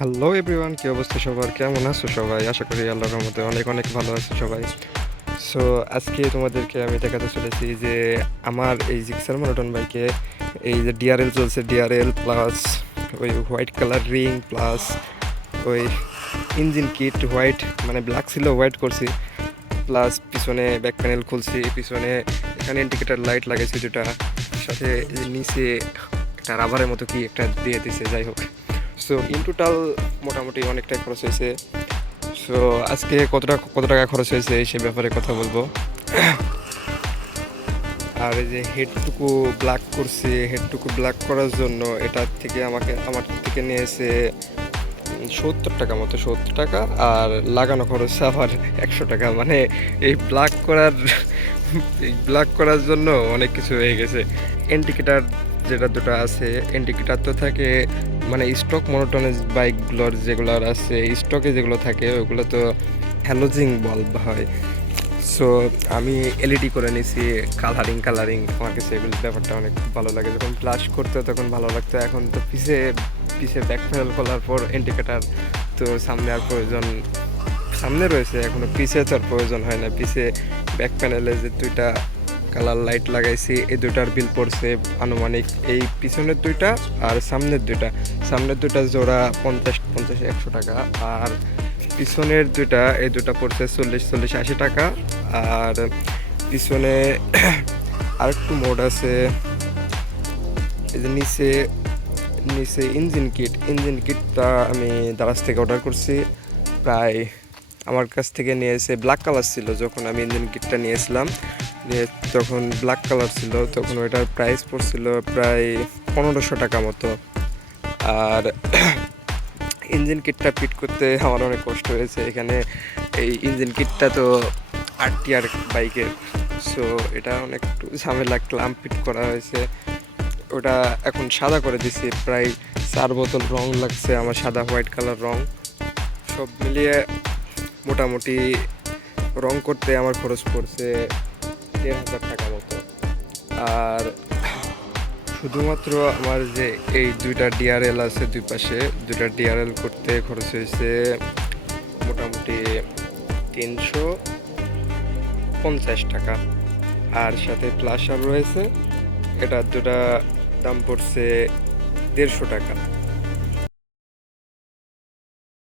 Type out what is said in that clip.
Hello everyone কি অবস্থা সবার? কেমন আছো সবাই? আশা করি আল্লাহর রহমতে অনেক অনেক ভালো আছো সবাই। সো আজকে তোমাদেরকে আমি দেখাতে চলেছি যে আমার এই জিক্সার মারাটন বাইকে এই যে ডিআরএল চলছে ডিআরএল প্লাস ওই হোয়াইট কালার রিং প্লাস ওই ইঞ্জিন কিট হোয়াইট মানে ব্ল্যাক ছিল হোয়াইট করছি। প্লাস পিছনে ব্যাক প্যানেল খুলছি, পিছনে এখানে ইন্ডিকেটার লাইট লাগাইছি যেটা সাথে নিচে একটা রাবারের মতো কি একটা দিয়ে দিছে, যাই হোক। সো ইন টোটাল মোটামুটি অনেকটাই খরচ হয়েছে। সো আজকে কত টাকা কত টাকা খরচ হয়েছে সে ব্যাপারে কথা বলব। আর এই যে হেডটুকু ব্ল্যাক করছি হেডটুকু ব্ল্যাক করার জন্য এটার থেকে আমাকে, আমার থেকে নিয়েছে সত্তর টাকা মতো, সত্তর টাকা। আর লাগানো খরচ আবার একশো টাকা। মানে এই ব্ল্যাক করার, এই ব্ল্যাক করার জন্য অনেক কিছু হয়ে গেছে। ইন্ডিকেটার যেটা দুটো আছে ইন্ডিকেটার তো থাকে মানে স্টক মনোটনের বাইকগুলোর যেগুলো আছে স্টকে যেগুলো থাকে, ওগুলো তো হ্যালোজিং বাল্ব হয়। সো আমি এলইডি করে নিছি কালারিং কালারিং আমার কাছে এগুলো ব্যাপারটা অনেক ভালো লাগে। যখন ফ্লাশ করতে তখন ভালো লাগতো। এখন তো পিছে পিছে ব্যাক প্যানেল খোলার পর ইন্ডিকেটার তো সামনে আর প্রয়োজন, সামনে রয়েছে এখনও, পিছে তো আর প্রয়োজন হয় না। পিছে ব্যাক প্যানেলে যে দুইটা কালার লাইট লাগাইছি, এই দুটার বিল পড়ছে আনুমানিক এই পিছনের দুইটা আর সামনের দুইটা। সামনের দুইটা জোড়া পঞ্চাশ পঞ্চাশ, একশো টাকা আর পিছনের দুইটা, এই দুটা পড়ছে চল্লিশ চল্লিশ, আশি টাকা আর পিছনে আরেকটু মোড আছে নিচে নিচে ইঞ্জিন কিট, ইঞ্জিন কিটটা আমি দারাজ থেকে অর্ডার করছি। প্রায় আমার কাছ থেকে নিয়েছে, ব্ল্যাক কালার ছিল যখন আমি ইঞ্জিন কিটটা নিয়েছিলাম। নিয়ে তখন ব্ল্যাক কালার ছিল, তখন ওইটার প্রাইস পড়ছিল প্রায় পনেরোশো টাকা মতো। আর ইঞ্জিন কিটটা ফিট করতে আমার অনেক কষ্ট হয়েছে। এখানে এই ইঞ্জিন কিটটা তো আরটিআর বাইকের। সো এটা অনেক একটু ঝামেলা ক্লাম ফিট করা হয়েছে। ওটা এখন সাদা করে দিছি। প্রায় চার বোতল রং লাগছে, আমার সাদা হোয়াইট কালার রং। সব মিলিয়ে মোটামুটি রং করতে আমার খরচ পড়ছে দেড় হাজার টাকা মতো। আর শুধুমাত্র আমার যে এই দুইটা ডিআরএল আছে দুই পাশে, দুইটা ডিআরএল করতে খরচ হয়েছে মোটামুটি তিনশো পঞ্চাশ টাকা। আর সাথে প্লাসার রয়েছে, এটা দুটা দাম পড়ছে দেড়শো টাকা।